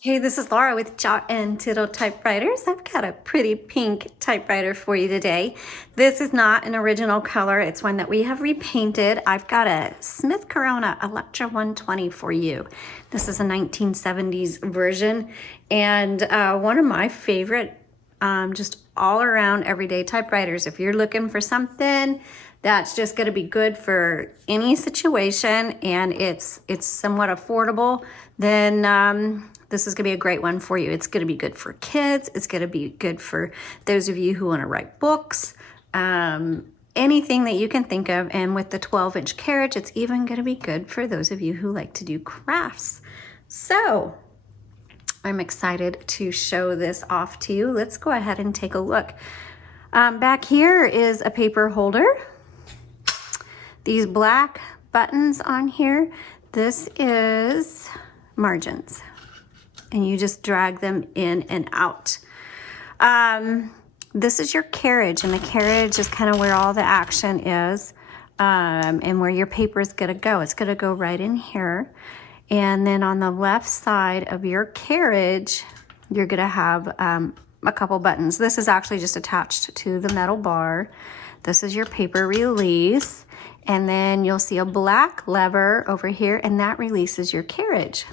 Hey, this is Laura with Untitled Typewriters. I've got a pretty pink typewriter for you today. This is not an original color. It's one that we have repainted. I've got a Smith Corona Electra 120 for you. This is a 1970s version and one of my favorite just all around everyday typewriters. If you're looking for something that's just going to be good for any situation and it's somewhat affordable, then this is going to be a great one for you. It's going to be good for kids. It's going to be good for those of you who want to write books, anything that you can think of. And with the 12-inch carriage, it's even going to be good for those of you who like to do crafts. So I'm excited to show this off to you. Let's go ahead and take a look. Back here is a paper holder. These black buttons on here, this is margins. And you just drag them in and out. This is your carriage, and the carriage is kind of where all the action is, and where your paper is going to go. It's going to go right in here. And then on the left side of your carriage, you're going to have a couple buttons. This is actually just attached to the metal bar. This is your paper release. And then you'll see a black lever over here, and that releases your carriage.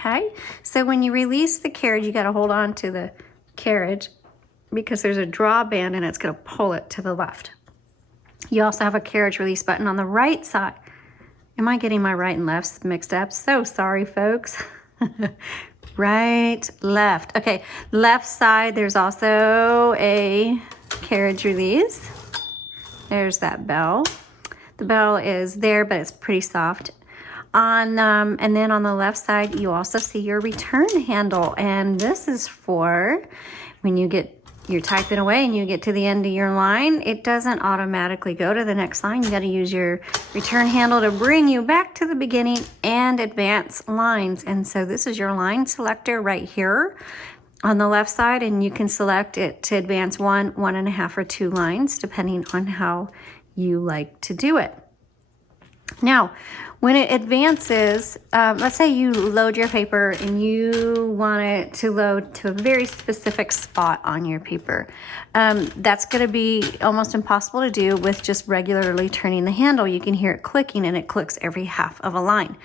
Okay, so when you release the carriage, you got to hold on to the carriage because there's a drawband and it's going to pull it to the left. You also have a carriage release button on the right side. Am I getting my right and lefts mixed up? So sorry, folks. Right, left. Okay, left side, there's also a carriage release. There's that bell. The bell is there, but it's pretty soft. And then on the left side, you also see your return handle. And this is for when you're typing away and you get to the end of your line, it doesn't automatically go to the next line. You got to use your return handle to bring you back to the beginning and advance lines. And so this is your line selector right here on the left side, and you can select it to advance 1, 1.5, or 2 lines, depending on how you like to do it. Now, when it advances, let's say you load your paper and you want it to load to a very specific spot on your paper. That's going to be almost impossible to do with just regularly turning the handle. You can hear it clicking, and it clicks every half of a line.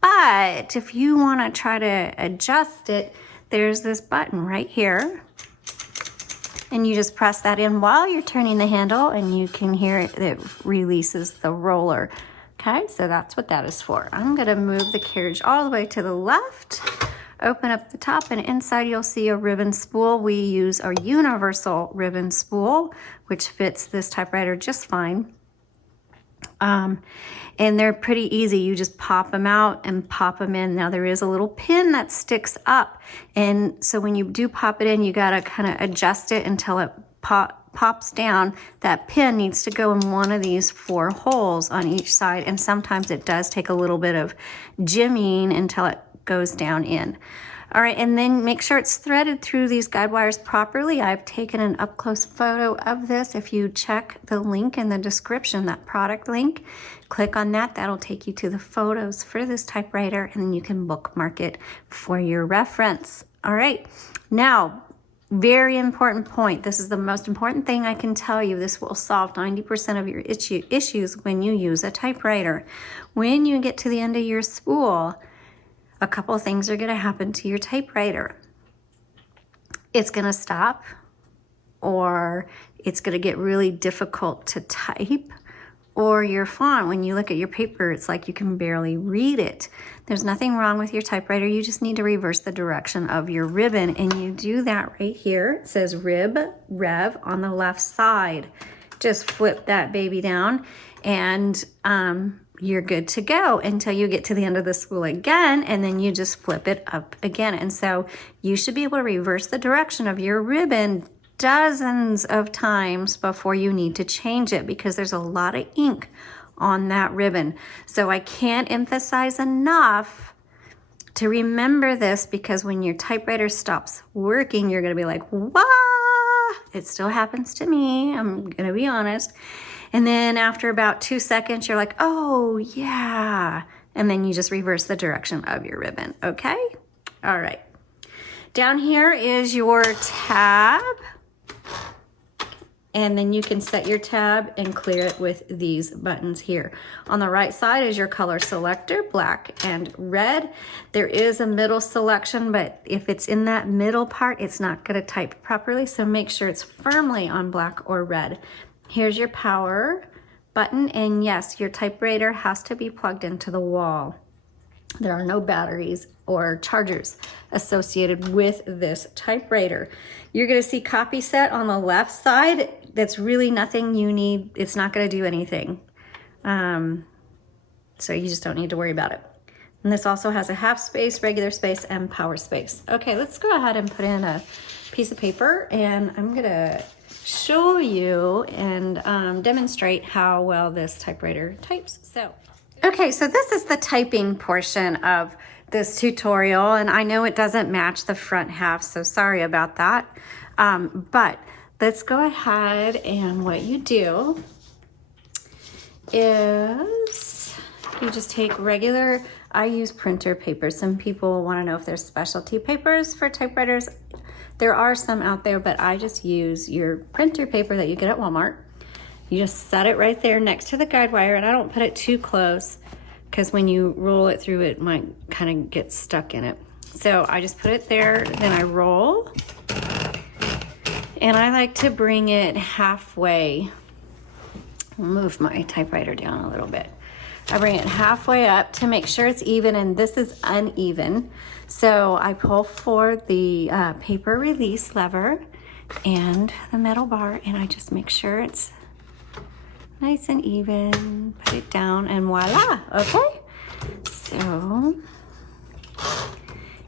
But if you want to try to adjust it, there's this button right here. And you just press that in while you're turning the handle, and you can hear it releases the roller. Okay, so that's what that is for. I'm gonna move the carriage all the way to the left, open up the top, and inside you'll see a ribbon spool. We use a universal ribbon spool, which fits this typewriter just fine. And they're pretty easy. You just pop them out and pop them in. Now there is a little pin that sticks up. And so when you do pop it in, you gotta kind of adjust it until it pops down. That pin needs to go in one of these 4 holes on each side, and sometimes it does take a little bit of jimmying until it goes down in. All right, and then make sure it's threaded through these guide wires properly. I've taken an up-close photo of this. If you check the link in the description, that product link, click on that. That'll take you to the photos for this typewriter, and then you can bookmark it for your reference. All right, now, very important point. This is the most important thing I can tell you. This will solve 90% of your issues when you use a typewriter. When you get to the end of your spool, a couple of things are going to happen to your typewriter. It's going to stop, or it's going to get really difficult to type, or your font, when you look at your paper, it's like you can barely read it. There's nothing wrong with your typewriter. You just need to reverse the direction of your ribbon, and you do that right here. It says Rev on the left side. Just flip that baby down, and you're good to go until you get to the end of the spool again, and then you just flip it up again. And so you should be able to reverse the direction of your ribbon dozens of times before you need to change it, because there's a lot of ink on that ribbon. So I can't emphasize enough to remember this, because when your typewriter stops working, you're going to be like, "Wah!" It still happens to me, I'm going to be honest. And then after about 2 seconds, you're like, "Oh yeah." And then you just reverse the direction of your ribbon, okay? All right. Down here is your tab. And then you can set your tab and clear it with these buttons here. On the right side is your color selector, black and red. There is a middle selection, but if it's in that middle part, it's not gonna type properly, so make sure it's firmly on black or red. Here's your power button, and yes, your typewriter has to be plugged into the wall. There are no batteries or chargers associated with this typewriter. You're gonna see copy set on the left side. That's really nothing you need. It's not gonna do anything. So you just don't need to worry about it. And this also has a half space, regular space, and power space. Okay, let's go ahead and put in a piece of paper, and I'm gonna show you and demonstrate how well this typewriter types. Okay, so this is the typing portion of this tutorial, and I know it doesn't match the front half, so sorry about that. But let's go ahead, and what you do is you just take regular, I use printer paper. Some people want to know if there's specialty papers for typewriters. There are some out there, but I just use your printer paper that you get at Walmart. You just set it right there next to the guide wire, and I don't put it too close because when you roll it through, it might kind of get stuck in it. So I just put it there, then I roll, and I like to bring it halfway. Move my typewriter down a little bit. I bring it halfway up to make sure it's even, and this is uneven. So I pull forward the paper release lever and the metal bar, and I just make sure it's nice and even. Put it down, and voila, okay? So,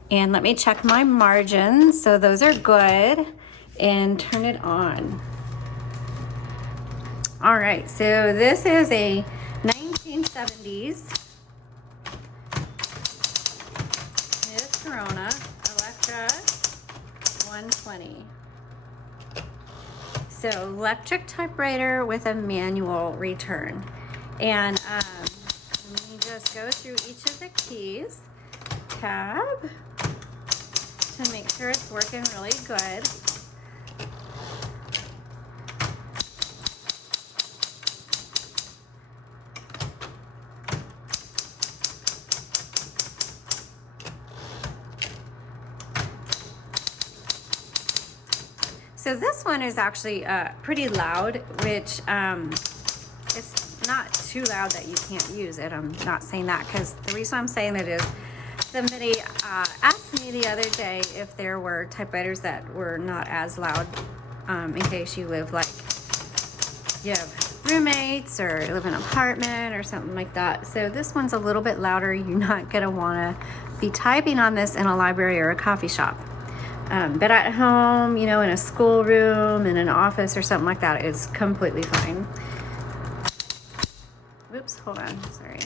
and let me check my margins. So those are good, and turn it on. All right, so this is a 1970s Corona Electra 120. So electric typewriter with a manual return. And you just go through each of the keys, tab, to make sure it's working really good. So this one is actually pretty loud, which it's not too loud that you can't use it. I'm not saying that, because the reason I'm saying it is somebody asked me the other day if there were typewriters that were not as loud, in case you live, like, you have roommates or live in an apartment or something like that. So this one's a little bit louder. You're not gonna wanna be typing on this in a library or a coffee shop. But at home, you know, in a schoolroom, in an office or something like that, is completely fine. Whoops, hold on, sorry.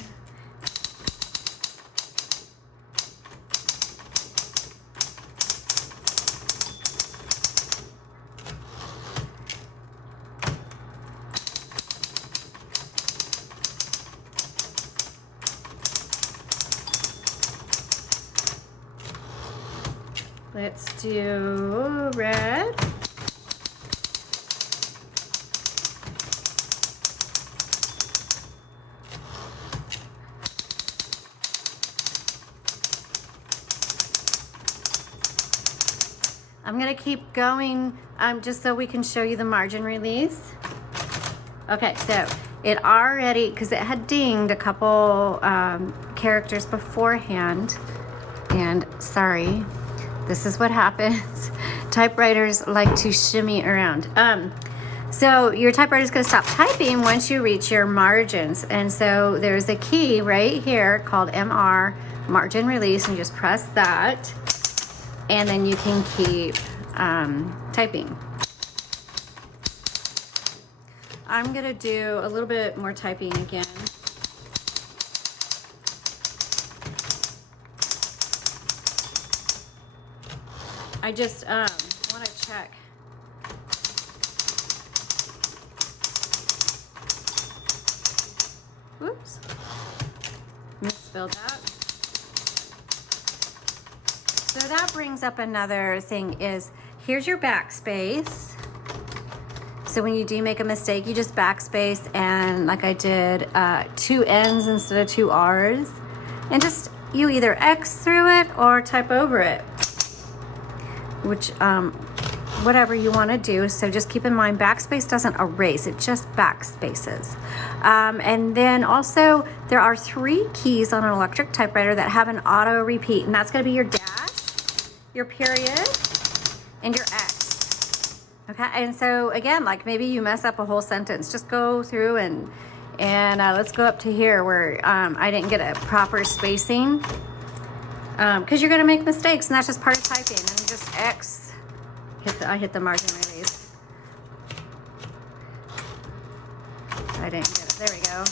Let's do red. I'm gonna keep going just so we can show you the margin release. Okay, so it already, because it had dinged a couple characters beforehand, and sorry, this is what happens. Typewriters like to shimmy around. So your typewriter is going to stop typing once you reach your margins. And so there's a key right here called MR, margin release, and you just press that. And then you can keep typing. I'm going to do a little bit more typing again. I just want to check. Whoops. Misspelled that. So that brings up another thing is, here's your backspace. So when you do make a mistake, you just backspace, and like I did, 2 N's instead of 2 R's. And just, you either X through it or type over it. Which, whatever you want to do. So just keep in mind, backspace doesn't erase, it just backspaces. And then also, there are 3 keys on an electric typewriter that have an auto repeat, and that's going to be your dash, your period, and your X. Okay, and so again, like maybe you mess up a whole sentence, just go through and let's go up to here where I didn't get a proper spacing, because you're going to make mistakes, and that's just part of typing. And you just X. I hit the margin release. I didn't get it. There we go.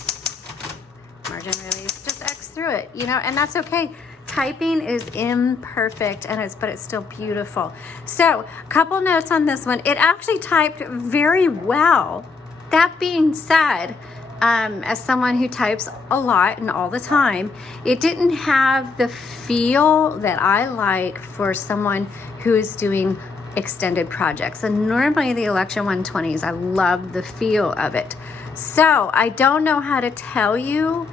Margin release. Just X through it, you know, and that's okay. Typing is imperfect, but it's still beautiful. So, a couple notes on this one. It actually typed very well. That being said, as someone who types a lot and all the time, it didn't have the feel that I like for someone who is doing extended projects. And normally the Electra 120s, I love the feel of it. So I don't know how to tell you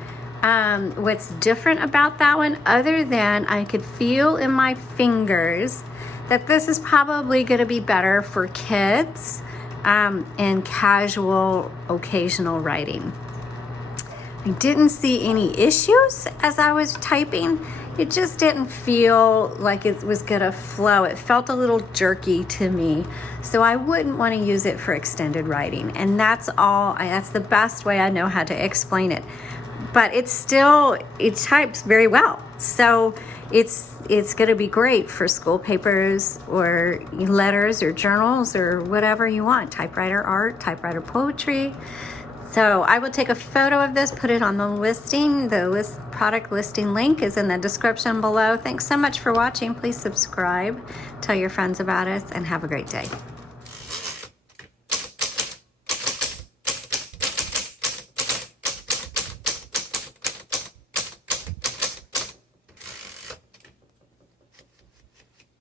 what's different about that one, other than I could feel in my fingers that this is probably going to be better for kids and casual occasional writing. I didn't see any issues as I was typing. It just didn't feel like it was gonna flow. It felt a little jerky to me. So I wouldn't want to use it for extended writing. And that's all, that's the best way I know how to explain it. But it types very well. So it's gonna be great for school papers or letters or journals or whatever you want. Typewriter art, typewriter poetry. So I will take a photo of this, put it on the listing. The product listing link is in the description below. Thanks so much for watching. Please subscribe, tell your friends about us, and have a great day.